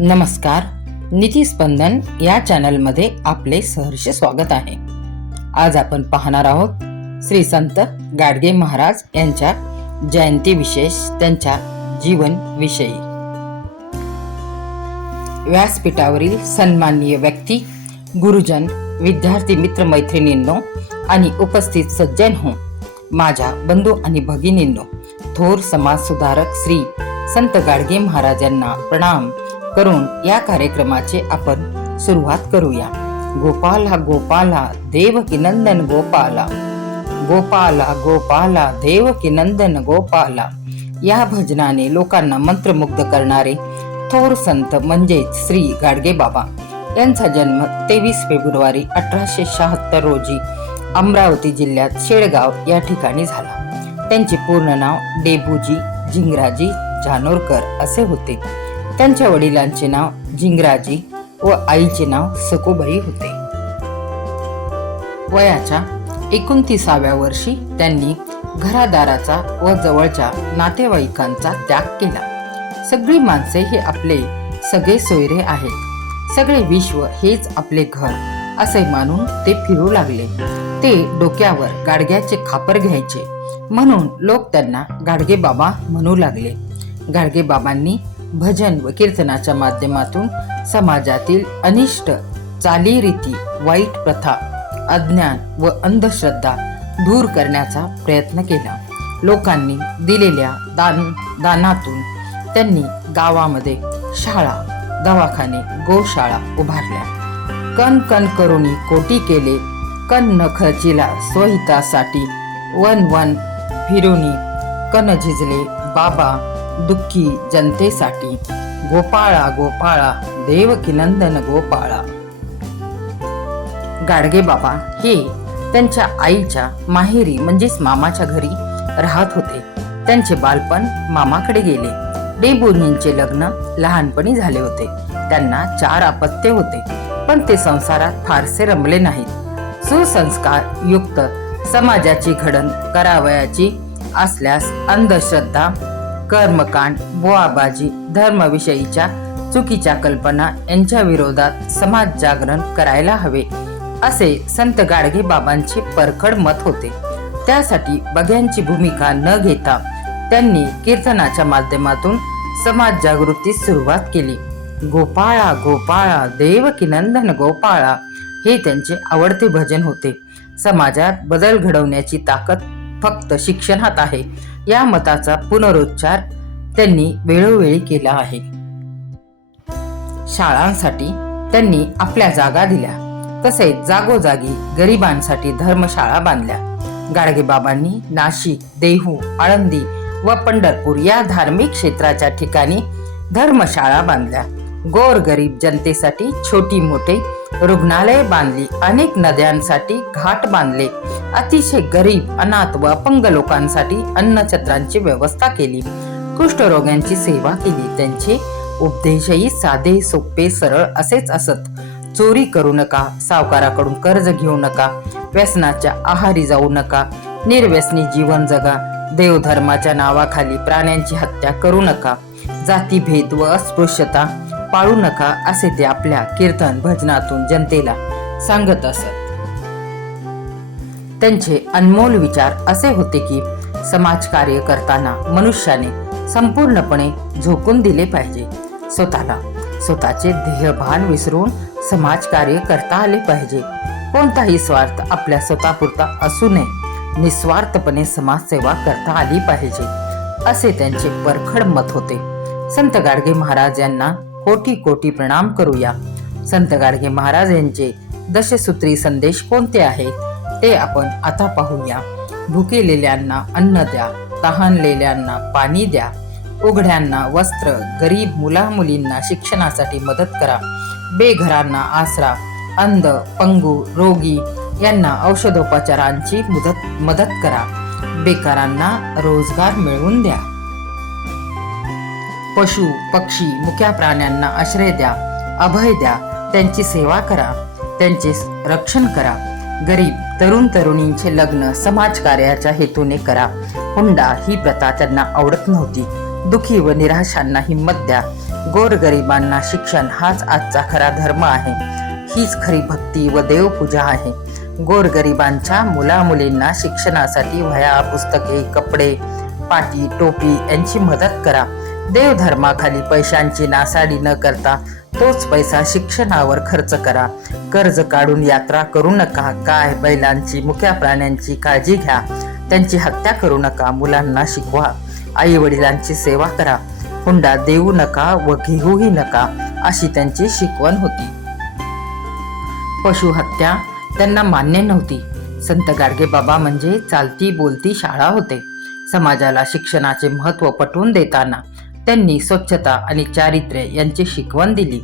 नमस्कार. नीतिस्पंदन या चॅनलमध्ये आपले सहर्ष स्वागत आहे. आज आपण पाहणार आहोत श्री संत गाडगे महाराज यांच्या जयंती विशेष, त्यांच्या जीवन विषयी. व्यासपीठावरील सन्माननीय व्यक्ती, गुरुजन, विद्यार्थी मित्र मैत्रिणींनो आणि उपस्थित सज्जन हो, माझ्या बंधू आणि भगिनींनो, थोर समाज सुधारक श्री संत गाडगे महाराज यांना प्रणाम करून या कार्यक्रमाचे आपण सुरुवात करूया. गोपाला गोपाला देवकी नंदन गोपाला, गोपाला गोपाला देवकी नंदन गोपाला या भजनाने लोकांना मंत्रमुग्ध करणारे थोर संत म्हणजेच श्री गाडगे बाबा यांचा जन्म 23 फेब्रुवारी 1876 रोजी अमरावती जिल्ह्यात शेळगाव या ठिकाणी झाला. त्यांचे पूर्ण नाव डेबूजी झिंगराजी जानोरकर असे होते. त्यांच्या वडिलांचे नाव झिंगराजी व आईचे नाव सखूबाई होते. वयाच्या 29व्या वर्षी त्यांनी घरादाराचा व जवळच्या नातेवाईकांचा त्याग केला. सगळी माणसे हे आपले सगळे सोयरे आहेत, सगळे विश्व हेच आपले घर असे मानून ते फिरू लागले. ते डोक्यावर गाडग्याचे खापर घ्यायचे म्हणून लोक त्यांना गाडगे बाबा म्हणू लागले. गाडगे बाबांनी भजन व कीर्तनाच्या माध्यमातून समाजातील अनिष्ट चालीरीती, वाईट प्रथा, अज्ञान व अंधश्रद्धा दूर करण्याचा प्रयत्न केला. लोकांनी दिलेल्या दानातून त्यांनी गावामध्ये शाळा, दवाखाने, गोशाळा उभारल्या. कण कण करुणी कोटी केले, कण न खर्चिला स्वहितासाठी, वन वन फिरुनी कण झिजले बाबा दुःखी जनतेसाठी. गोपाळा गोपाळा देवकी नंदन गोपाळा. गाडगे बाबा हे त्यांच्या आईच्या माहेरी म्हणजेच मामाच्या घरी राहत होते. त्यांचे बालपण मामाकडे गेले. डेबूजींचे लग्न लहानपणी झाले होते. त्यांना 4 अपत्य होते, पण ते संसारात फारसे रमले नाहीत. सुसंस्कार युक्त समाजाची घडण करावयाची असल्यास अंधश्रद्धा, कर्मकांड, बोआबाजी, धर्मविषयीच्या चुकीच्या कल्पना यांच्या विरोधात समाज जागरण करायला हवे असे संत गाडगे बाबांचे परखड मत होते. त्यासाठी बघ्यांची भूमिका न घेता त्यांनी कीर्तनाच्या माध्यमातून समाज जागृतीस सुरुवात केली. गोपाळा गोपाळा देवकी नंदन गोपाळा हे त्यांचे आवडते भजन होते. समाजात बदल घडवण्याची ताकद फक्त शिक्षणात आहे या मताचा पुनरुच्चार त्यांनी वेळोवेळी केला आहे. शाळांसाठी त्यांनी आपल्या जागा दिल्या, तसेच जागोजागी गरिबांसाठी धर्मशाळा बांधल्या. गाडगे बाबांनी नाशिक, देहू, आळंदी व पंढरपूर या धार्मिक क्षेत्राच्या ठिकाणी धर्मशाळा बांधल्या. गोरगरीब जनतेसाठी छोटी मोठे रुग्णालय बांधली. अनेक नद्यांसाठी घाट बांधले. अतिशय गरीब, अनाथ व अपंग लोकांसाठी अन्नछत्रांची व्यवस्था केली. कुष्ठरोग्यांची सेवा केली. त्यांचे उपदेशही साधे, सोपे, सरळ असेच असत. चोरी करू नका, सावकाराकडून कर्ज घेऊ नका, व्यसनाच्या आहारी जाऊ नका, निर्व्यसनी जीवन जगा, देवधर्माच्या नावाखाली प्राण्यांची हत्या करू नका, जातीभेद व अस्पृश्यता पाळू नका असे ते आपल्या कीर्तन भजनातून जनतेला सांगत असत. त्यांचे अनमोल विचार असे होते की समाजकार्य करताना मनुष्याने संपूर्णपणे झोकून दिले पाहिजे. स्वतःचे ध्येयभान विसरून समाजकार्य करता आले पाहिजे. कोणताही स्वार्थ आपल्या स्वतःपुरता असू नये. निस्वार्थपणे समाजसेवा करता आली पाहिजे असे त्यांचे परखड मत होते. संत गाडगे महाराज यांना कोटी कोटी प्रणाम करूया. संत गाडगे महाराज यांचे दशसूत्री संदेश कोणते आहेत ते आपण आता पाहूया. भुकेलेल्यांना अन्न द्या, तहानलेल्यांना पाणी द्या, उघड्यांना वस्त्र, गरीब मुला मुलींना शिक्षणासाठी मदत करा, बेघरांना आसरा, अंध, पंगू, रोगी यांना औषधोपचारांची मदत करा, बेकारांना रोजगार मिळवून द्या, पशु पक्षी मुक्या प्राण्यांना आश्रय द्या, अभय द्या, त्यांची सेवा करा, त्यांचे रक्षण करा. गरीब तरुण तरुणींचे लग्न समाजकार्याच्या हेतूने करा. हुंडा ही प्रथा त्यांना आवडत नव्हती. दुखी व निराशांना हिंमत द्या. गोरगरिबांना शिक्षण हाच आजचा खरा धर्म आहे. हीच खरी भक्ती व देवपूजा आहे. गोरगरिबांच्या मुलामुलींना शिक्षणासाठी वह्या, पुस्तके, कपडे, पाटी, टोपी यांची मदत करा. देवधर्माखाली पैशांची नासाडी न करता तोच पैसा शिक्षणावर खर्च करा. कर्ज काढून यात्रा करू नका. गाय बैलांची, मुक्या प्राण्यांची काळजी घ्या. त्यांची हत्या करू नका. मुलांना शिकवा. आई वडिलांची सेवा करा. हुंडा देऊ नका व घेऊही नका, अशी त्यांची शिकवण होती. पशुहत्या त्यांना मान्य नव्हती. संत गाडगेबाबा म्हणजे चालती बोलती शाळा होते. समाजाला शिक्षणाचे महत्त्व पटवून देताना त्यांनी स्वच्छता आणि चारित्र्य यांची शिकवण दिली.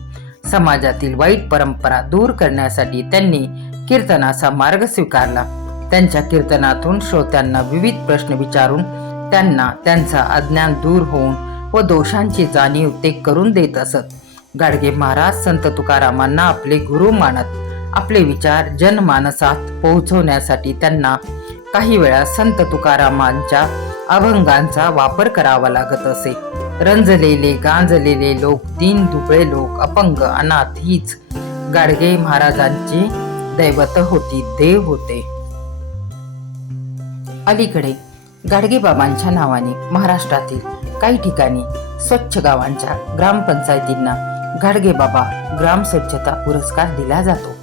समाजातील वाईट परंपरा दूर करण्यासाठी त्यांनी कीर्तनाचा मार्ग स्वीकारला. त्यांच्या कीर्तनातून श्रोत्यांना विविध प्रश्न विचारून त्यांना त्यांचा अज्ञान दूर होऊन व दोषांची जाणीव ते करून देत असत. गाडगे महाराज संत तुकारामांना आपले गुरु मानत. आपले विचार जनमानसात पोहोचवण्यासाठी त्यांना काही वेळा संत तुकारामांच्या अभंगांचा वापर करावा लागत असे. रंजलेले गांजलेले लोक, दीन दुबळे लोक, अपंग, अनाथ हीच गाडगे महाराजांची दैवत होती, देव होते. अलीकडे गाडगेबाबांच्या नावाने महाराष्ट्रातील काही ठिकाणी स्वच्छ गावांच्या ग्रामपंचायतींना गाडगेबाबा ग्राम स्वच्छता पुरस्कार दिला जातो.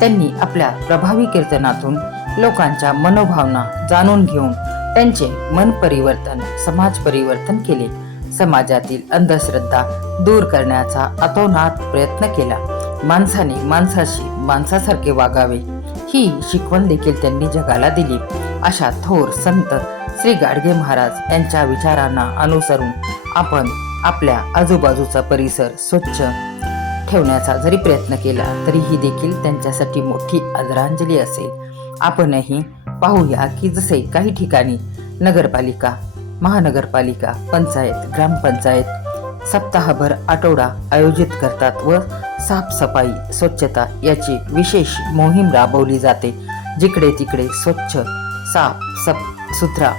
त्यांनी आपल्या प्रभावी कीर्तनातून लोकांच्या मनोभावना जाणून घेऊन त्यांचे मन परिवर्तन, समाज परिवर्तन केले. समाजातील अंधश्रद्धा दूर करण्याचा अतोनात प्रयत्न केला. माणसाने माणसाशी माणसासारखे वागावे ही शिकवण देखील त्यांनी जगाला दिली. अशा थोर संत श्री गाडगे महाराज यांच्या विचारांना अनुसरून आपण आपल्या आजूबाजूचा परिसर स्वच्छ ठेवण्याचा जरी प्रयत्न केला तरी ही देखील त्यांच्यासाठी मोठी आदरांजली असेल. आपणही पाहूया की जसे काही ठिकाणी नगरपालिका, महानगरपालिका, पंचायत, ग्रामपंचायत सप्ताहभर आठवडा आयोजित करतात व साफसफाई, स्वच्छता याची विशेष मोहीम राबवली जाते. जिकडे तिकडे स्वच्छ, सुथरा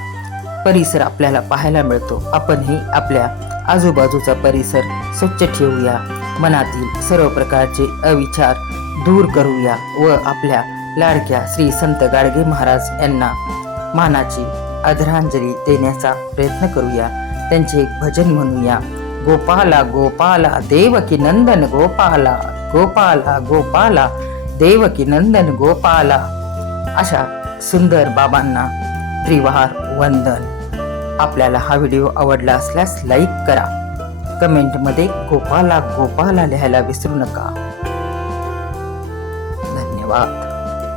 परिसर आपल्याला पाहायला मिळतो. आपणही आपल्या आजूबाजूचा परिसर स्वच्छ ठेवूया. मनातील सर्व प्रकारचे अविचार दूर करूया व आपल्या लाडक्या श्री संत गाडगे महाराज यांना मानाची आदरांजली देण्याचा प्रयत्न करूया. त्यांचे एक भजन म्हणूया. गोपाला गोपाला देवकी नंदन गोपाला, गोपाला गोपाला देवकी नंदन गोपाला. अशा सुंदर बाबांना त्रिवार वंदन. आपल्याला हा व्हिडिओ आवडला असल्यास लाईक करा. कमेंटमध्ये गोपाला गोपाला लिहायला विसरू नका. धन्यवाद.